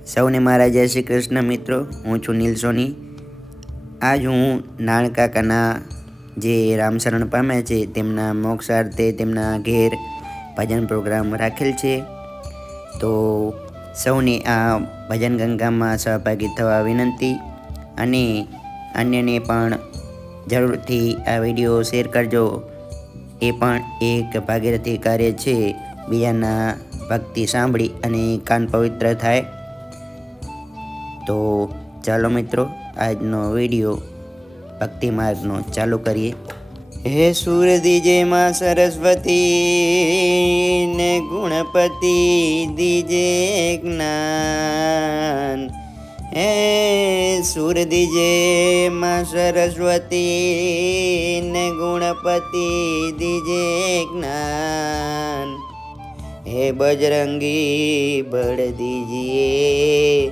સૌને મારા જય શ્રી કૃષ્ણ મિત્રો, હું છું નીલ સોની। આજ હું નાનકાકાના જે રામશરણ પામ્યા છે તેમના મોક્ષાર્થે તેમના ઘેર ભજન પ્રોગ્રામ રાખેલ છે। તો સૌને આ ભજન ગંગામાં સહભાગી થવા વિનંતી, અને અન્યને પણ જરૂરથી આ વિડીયો શેર કરજો। એ પણ એક ભાગીરથી કાર્ય છે, બીજાના ભક્તિ સાંભળી અને કાન પવિત્ર થાય। તો ચાલો મિત્રો, આજનો વિડીયો ભક્તિ માર્ગનો ચાલુ કરીએ। હે સુર દીજે માં સરસ્વતી ને ગુણપતિ દીજે જ્ઞાન। હે સુર દીજે માં સરસ્વતી ને ગુણપતિ દીજે જ્ઞાન। હે બજરંगी बड़ दीजिए,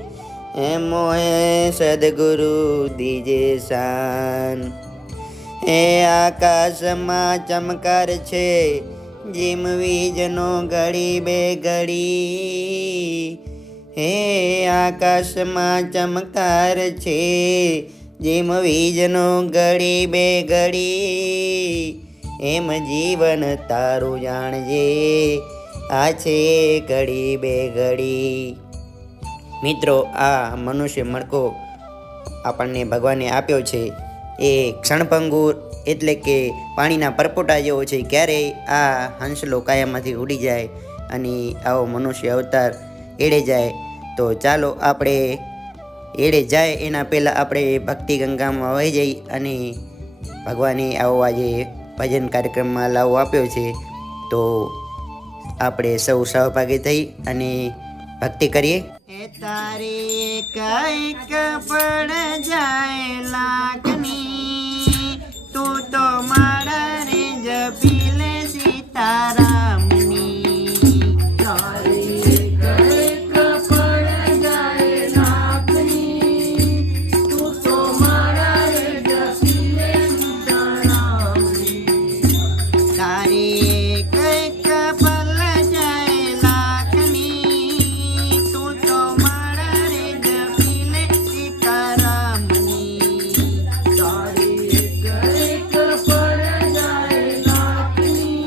हे मोहे सदगुरु दीजे शान। हे आकाशમાં ચમકાર છે જેમ વીજનો ઘડી બે ઘડી। હે આકાશમાં ચમકાર છે જેમ વીજનો ઘડી બે ઘડી। એમ જીવન તારું જાણજે, આ છે ઘડી બે ઘડી। મિત્રો, આ મનુષ્ય મણકો આપણને ભગવાને આપ્યો છે એ ક્ષણભંગુર એટલે કે પાણીના પરપોટા જેવો છે। ક્યારેય આ હંસલો કાયામાંથી ઉડી જાય અને આવો મનુષ્ય અવતાર એળે જાય, તો ચાલો આપણે એળે જાય એના પહેલાં આપણે ભક્તિ ગંગામાં વહી જઈ અને ભગવાને આવો આજે ભજન કાર્યક્રમમાં લાવો આપ્યો છે, તો આપણે સૌ સહભાગી થઈ અને ભક્તિ કરીએ। તારી કઈક પડ જાય લાગની, તું તો મારા રે જપી લે સીતારામની। તારી કઈક પડ જાય લાગની, તું તો મારા રે જપી લે સીતારામની। તારી કઈક પડ જાય લાગની, તું તો મારા રે જપી લે સીતારામની। તારી કઈક પડ જાય લાગની,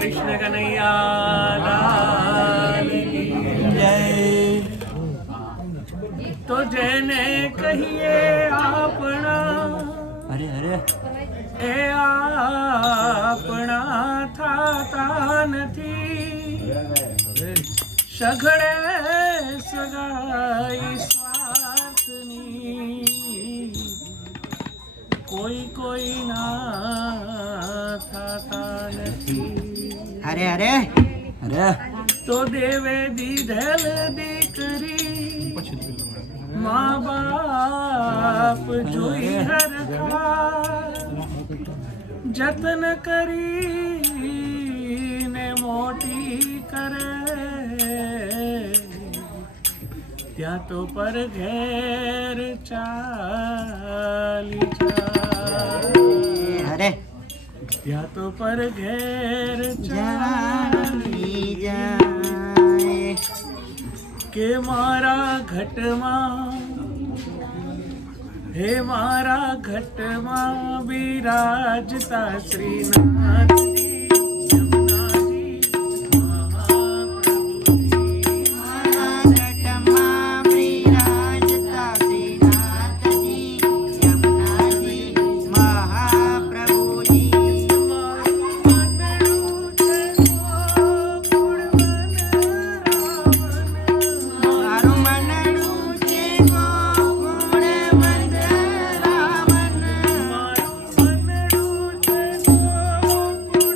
કૃષ્ણ કનૈયા લાલ કી જય. તો જેને કહીએ આપણા અરે અરે એ આપણા થાતા નથી. સઘળે સગાઈ સ્વાર્થની કોઈ કોઈ ના થાતા નથી. અરે અરે અરે તો દેવે દીધેલ દીકરી મા બાપ જોઈ હરખા જતન કરીને મોટી કરે ત્યાં તો પર ઘેર ચાલી જાય. અરે ત્યાં તો પર ઘેર ચાલી ચાલી જાય. કે મારા ઘટમાં હે મારા ઘટમાં બિરાજતા શ્રીનાથજી યમુનાજી મહાપ્રભુજી. ઘટમાં બિરાજતા શ્રીનાથજી યમુનાજી મહાપ્રભુજી. મારું મનડું છે ગોકુળ વનરાવન. મારું મનડું છે ગોકુળ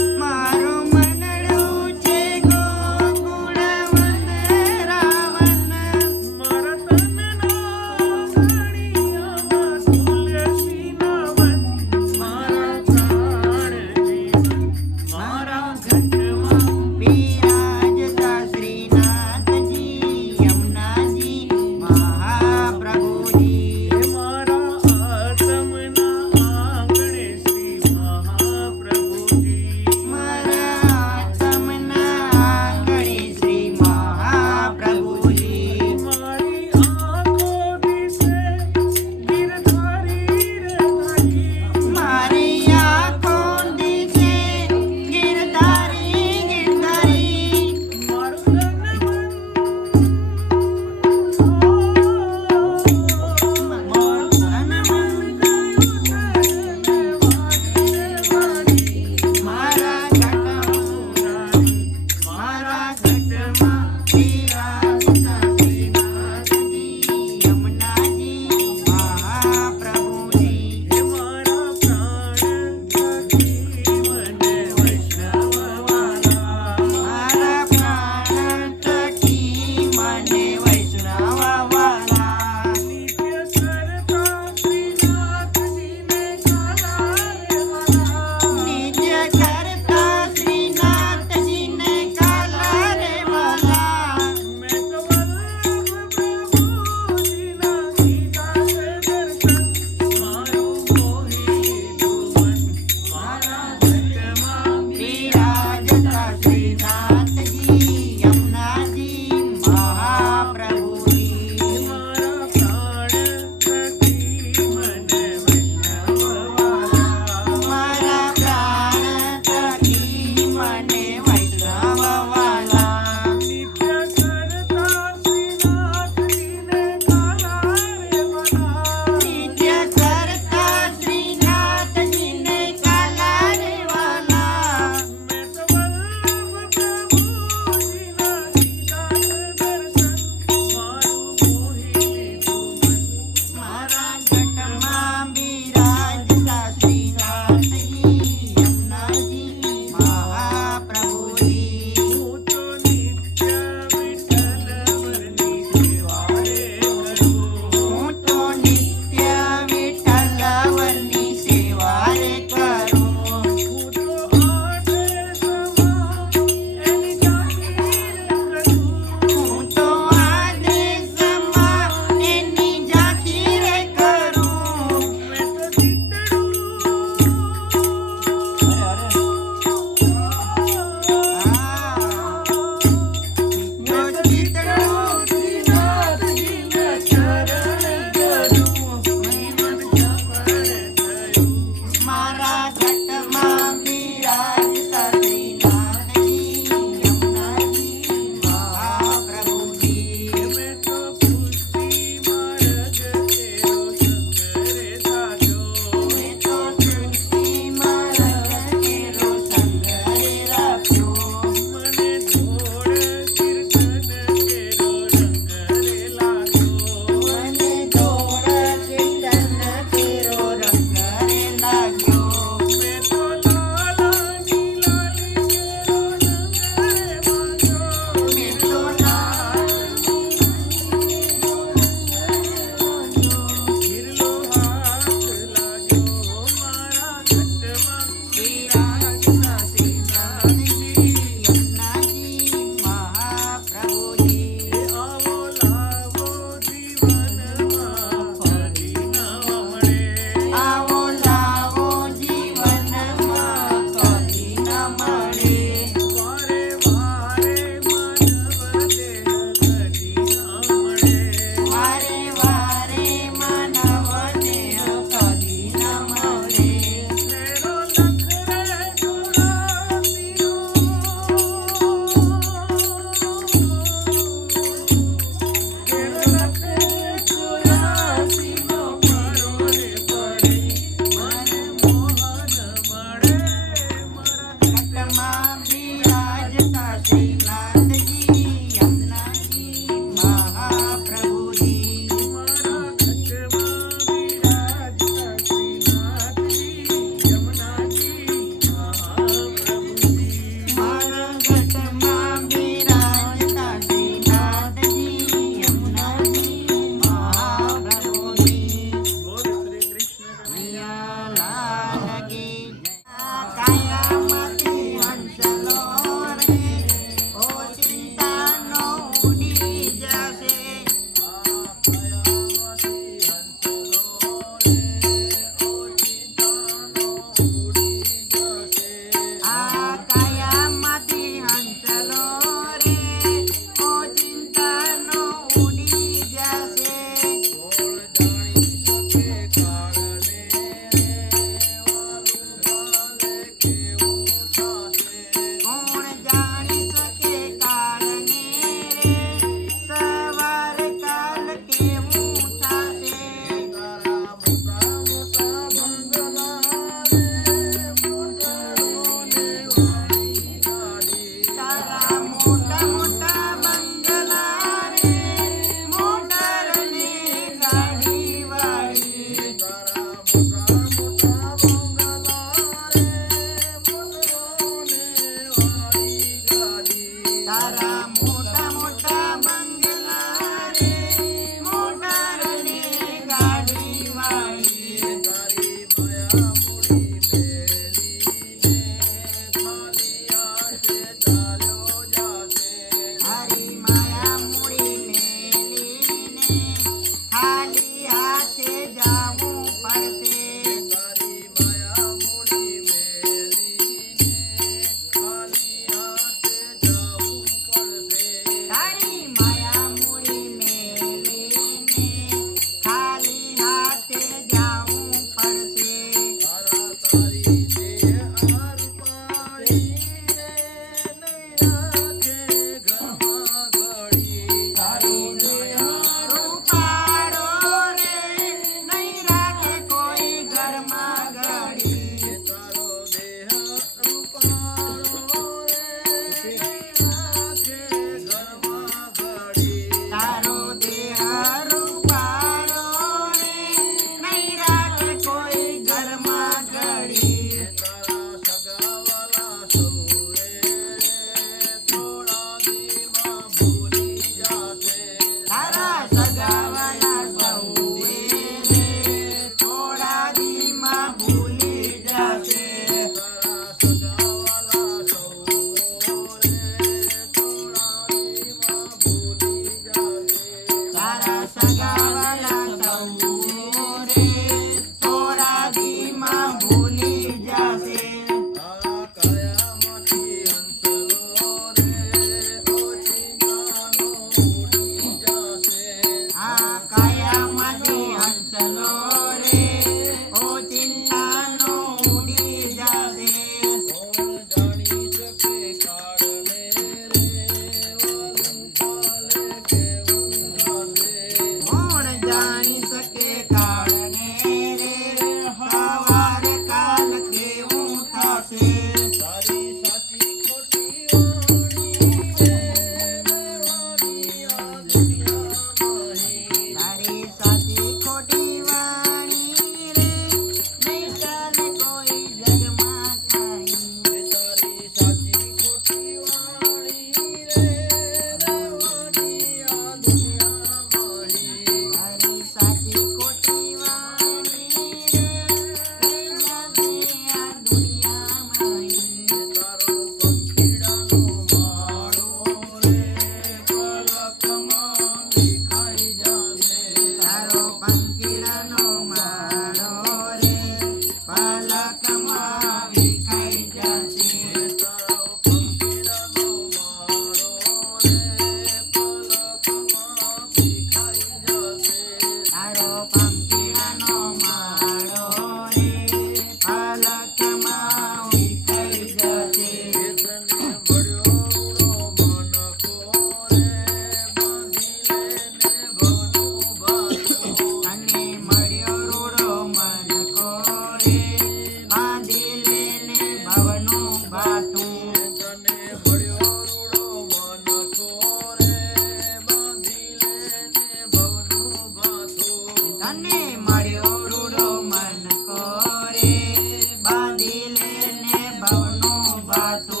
ભવનો ભાતો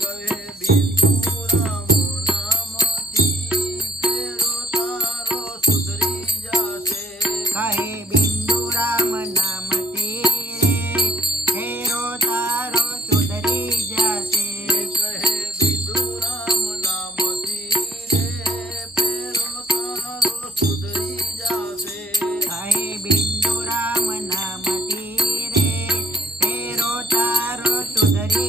કહે બિંદુ રામો નામથી ફેરો તારો સુધરી જશે કહે બિંદુ રામ નામથી રે ફેરો તારો સુધરી જશે કહે બિંદુ રામ નામથી રે ફેરો તારો સુધરી જશે કહે બિંદુ રામ નામથી રે ફેરો તારો સુધરી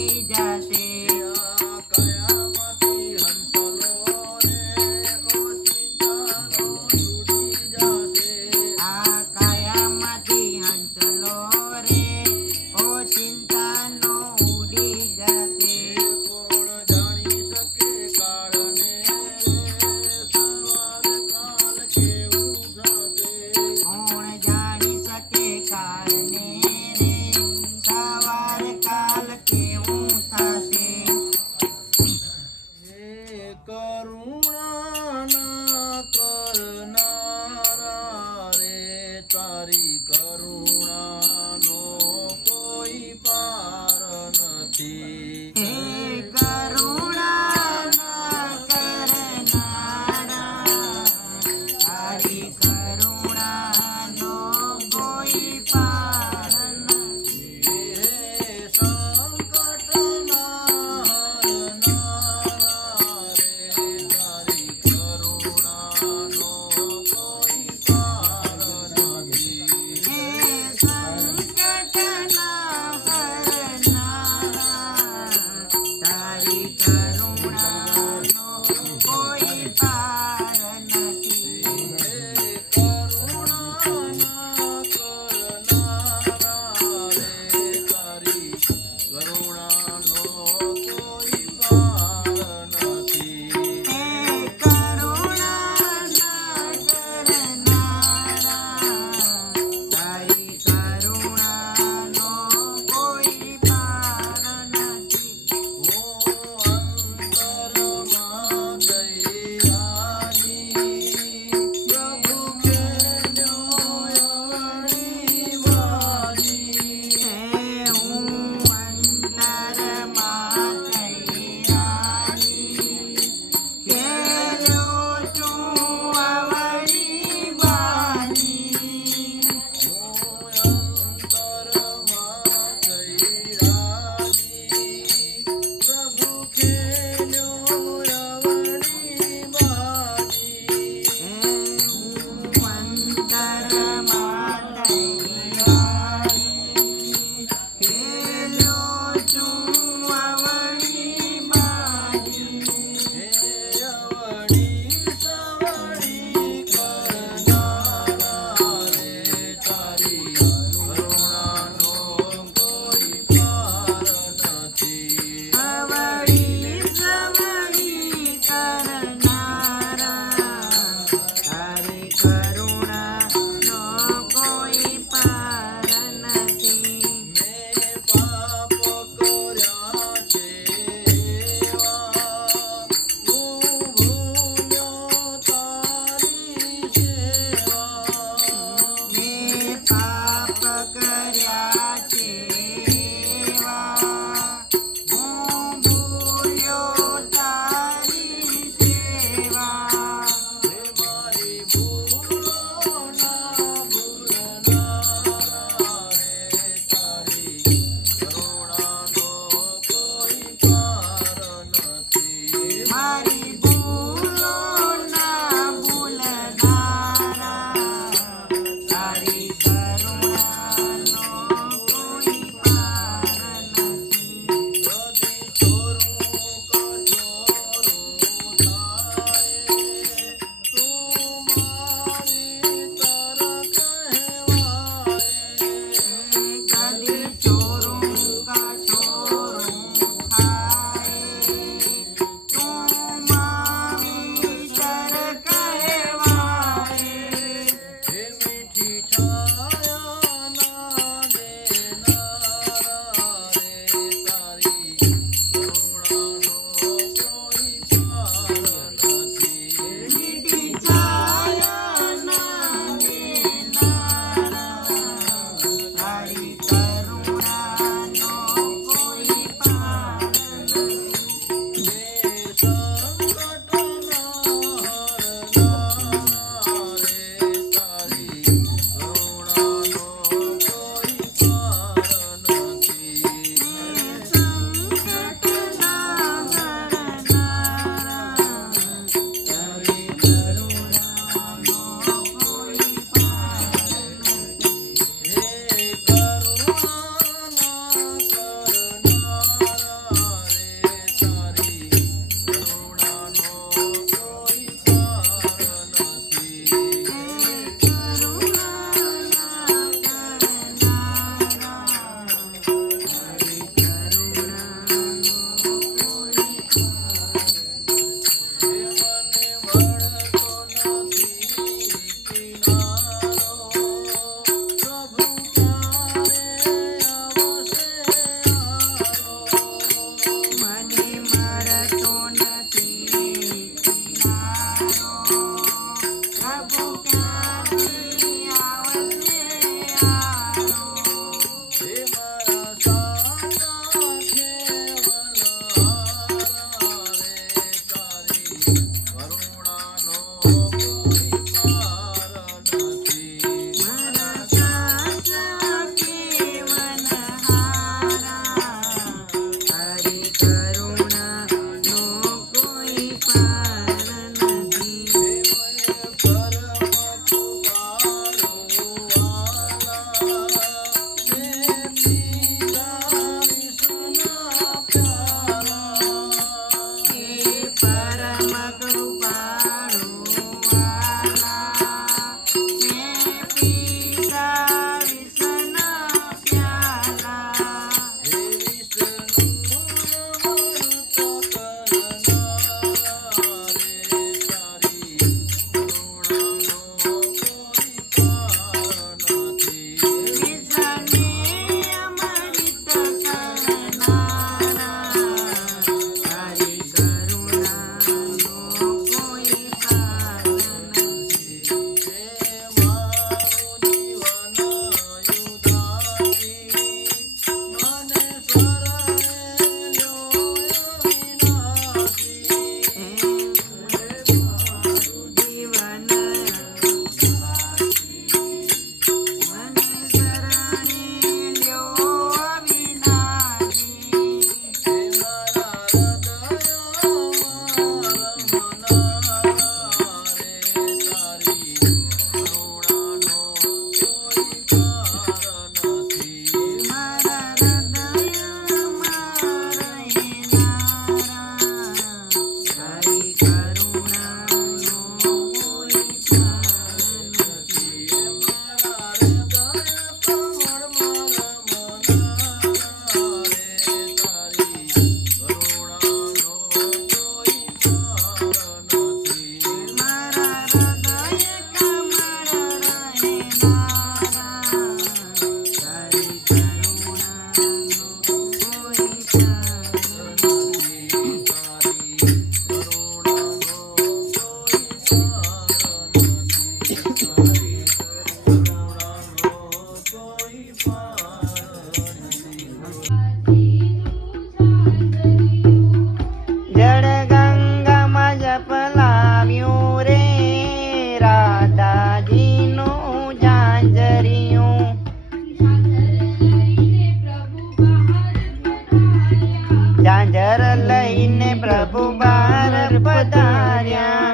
ઝાંઝર લઈને પ્રભુ બાર પધાર્યા.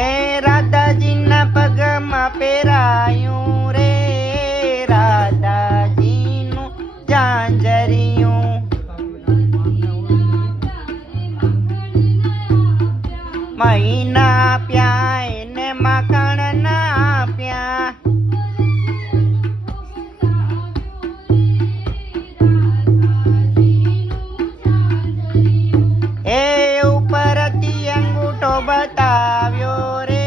એ રાધાજીના પગમાં પહેરાયું રે રાધાજીનું ઝાંઝરિયું. મહિના આપ્યા એને માખણ ના આપ્યા. એ ઉપરથી અંગૂઠો બતાવ્યો રે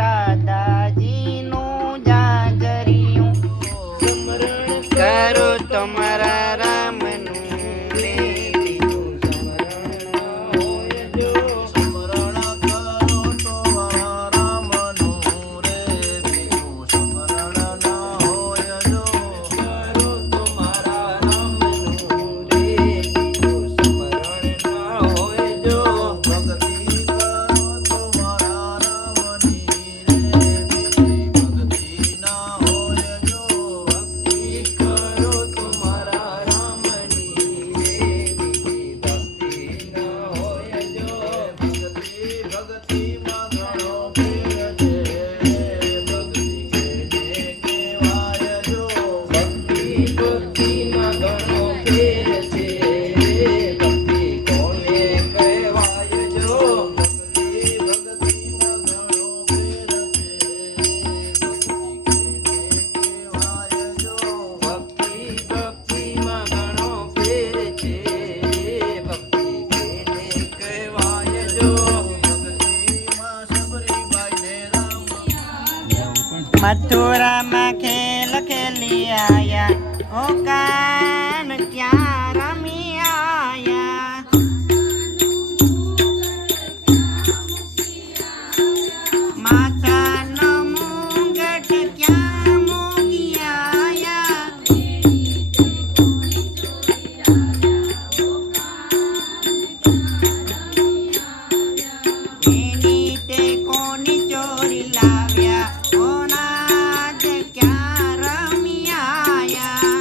રાધાજીનું ઝાંઝરિયું. કરો તમારા રામનું રે બીજું સ્મરણ કરો તમારા રામનું રે બીજું સ્મરણ ના હોય જો. કરો તમારા રામનું રે બીજું સ્મરણ ના હોય જો. ભક્તિ કરો તમારા રામની રે બીજી ભક્તિ ના હોય જો. ભક્તિ કરો તમારા રામની રે બીજી ભક્તિ ના હોય જો. ભક્તિ ભક્તિમાં ઘણો ફેર છે. ભક્તિ કેને કહેવાય જો. ભક્તિ ભક્તિમાં ઘણો ફેર છે. ભક્તિ કોને કહેવાય જો. ભક્તિ ભક્તિમાં ઘણો ફેર છે. ભક્તિ કેને કહેવાય જો. ભક્તિ ભક્તિમાં ઘણો ફેર છે. ભક્તિ કેને કહેવાય જો. ભક્તિમાં સબરીબાઈને રામ મથુરામાં ખેલ ખેલી આયા. ઓ કાન ક્યાં રમી આયા. માથાનો મુંગટ ક્યાં મૂકી આયા. એની તે કોની ચોરી લાવ્યા. ઓ નાથ ક્યાં રમી આયા.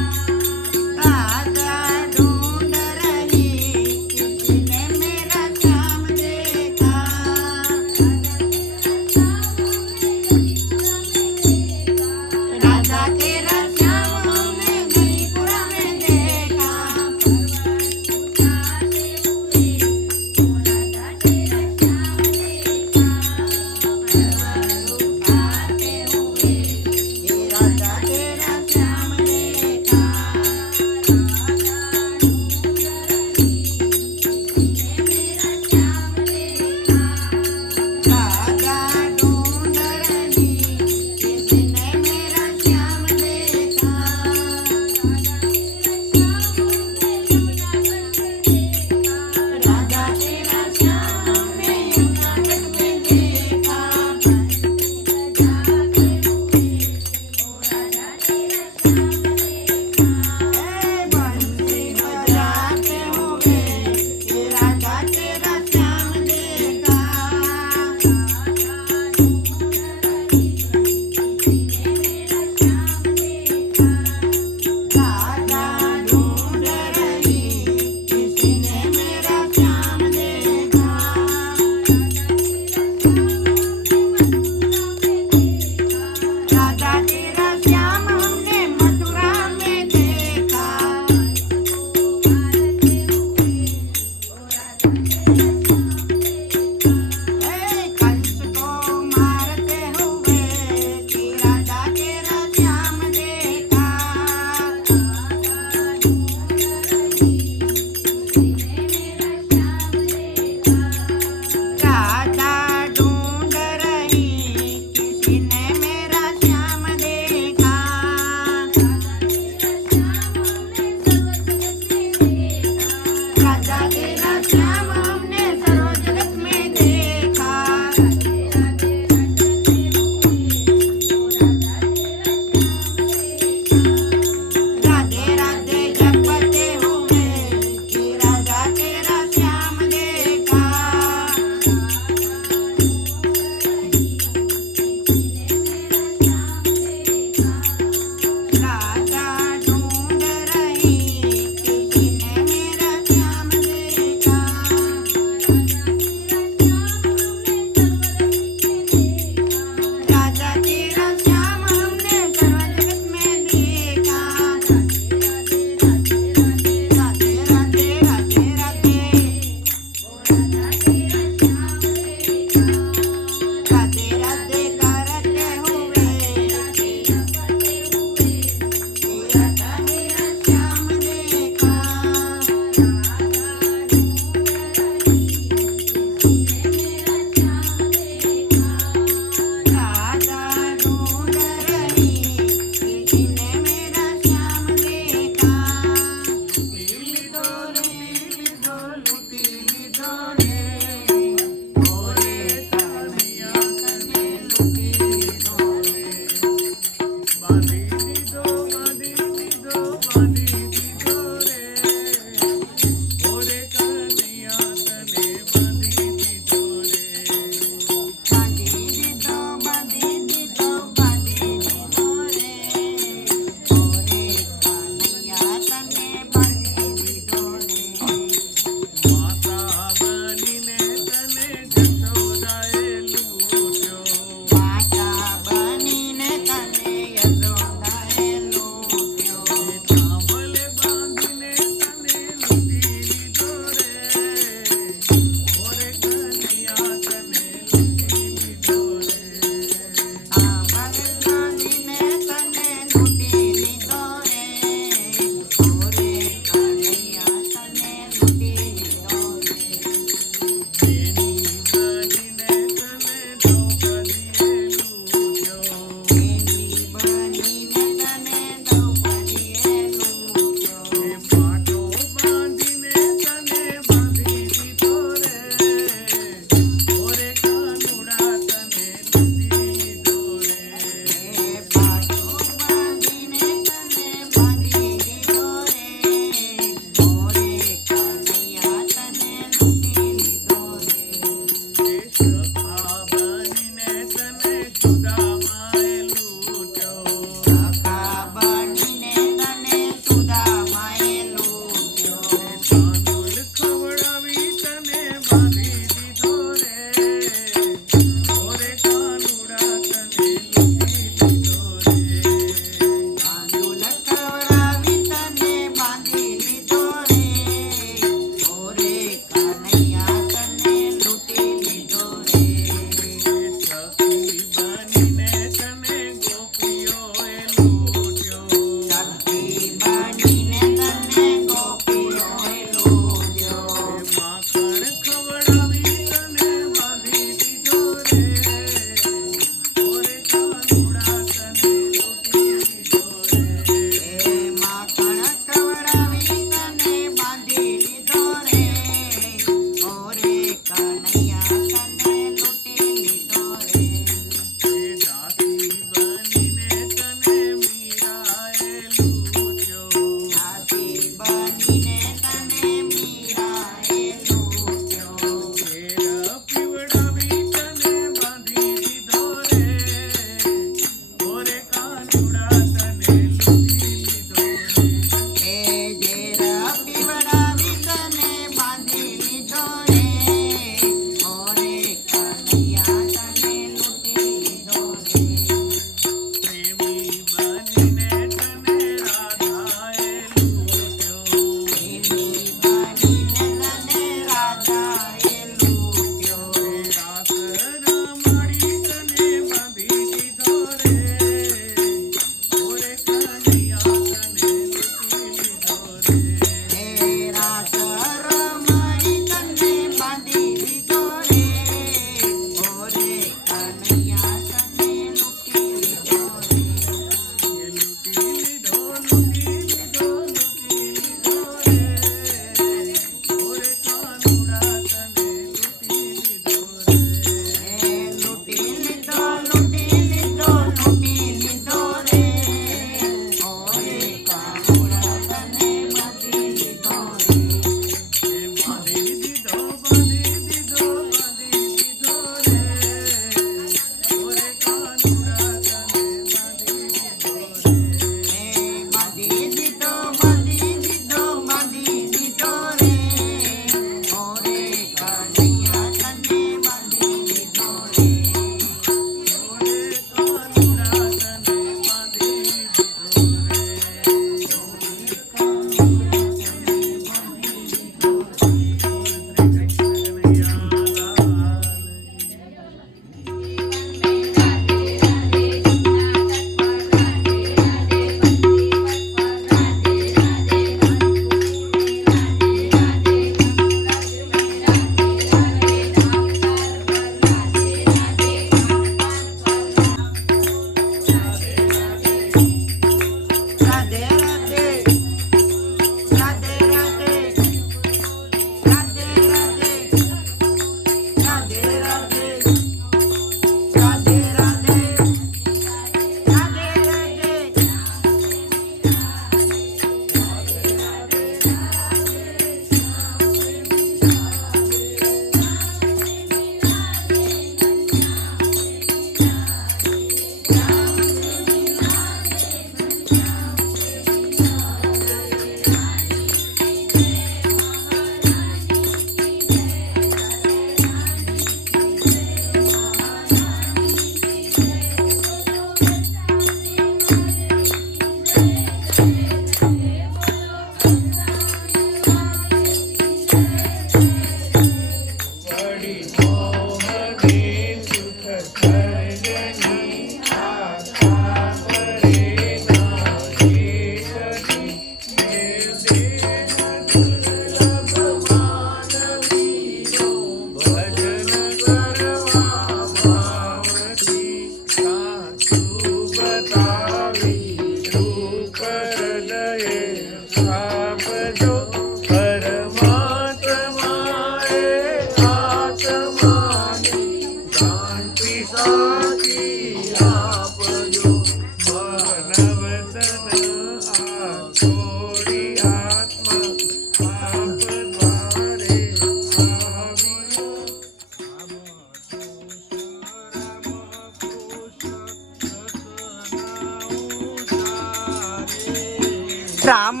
રામ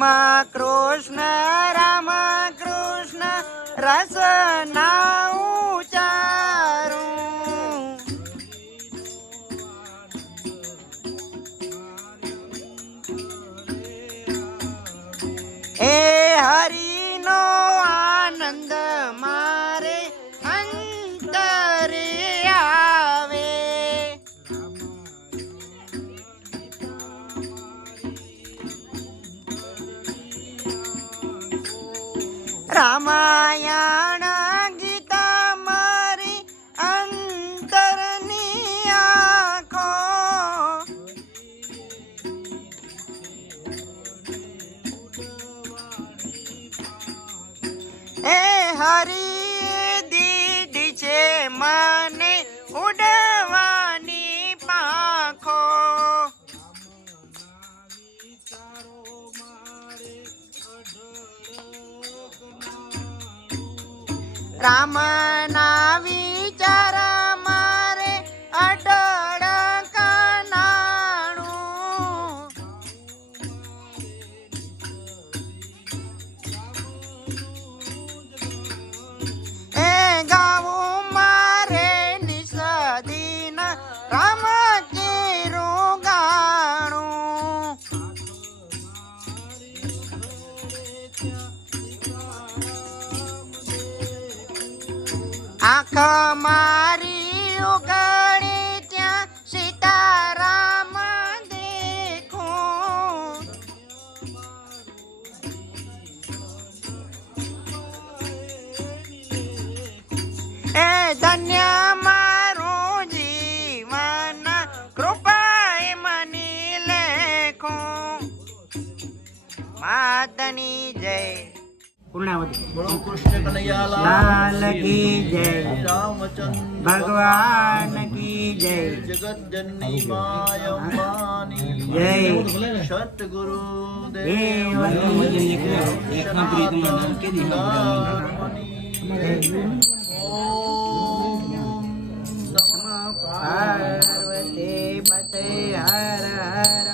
કૃષ્ણ રસ ના ઉચારું એ હરિનો આનંદ મારે અંતરે આવે રામાયણ ગીતા મારી અંતરની આંખો એ હરી દીધી છે મને ઉડવાની પાંખો રામના વિચાર મારે અટળ કનાણું એ ગાવું મારે નિસદીન રામ કેરું ગાણું આંખ મારી ઉઘાડી ત્યાં સીતારામ દેખું એ ધન્ય મારું જીવન કૃપાએ મની લેખું માતની જય પૂર્ણાવતી બોલો કૃષ્ણ કનૈયા લાલ કી જય રામચંદ્ર ભગવાન કી જય જગત જનની માય અંબાની જય સતગુરુ દેવ પાર્વતી પતે હર હર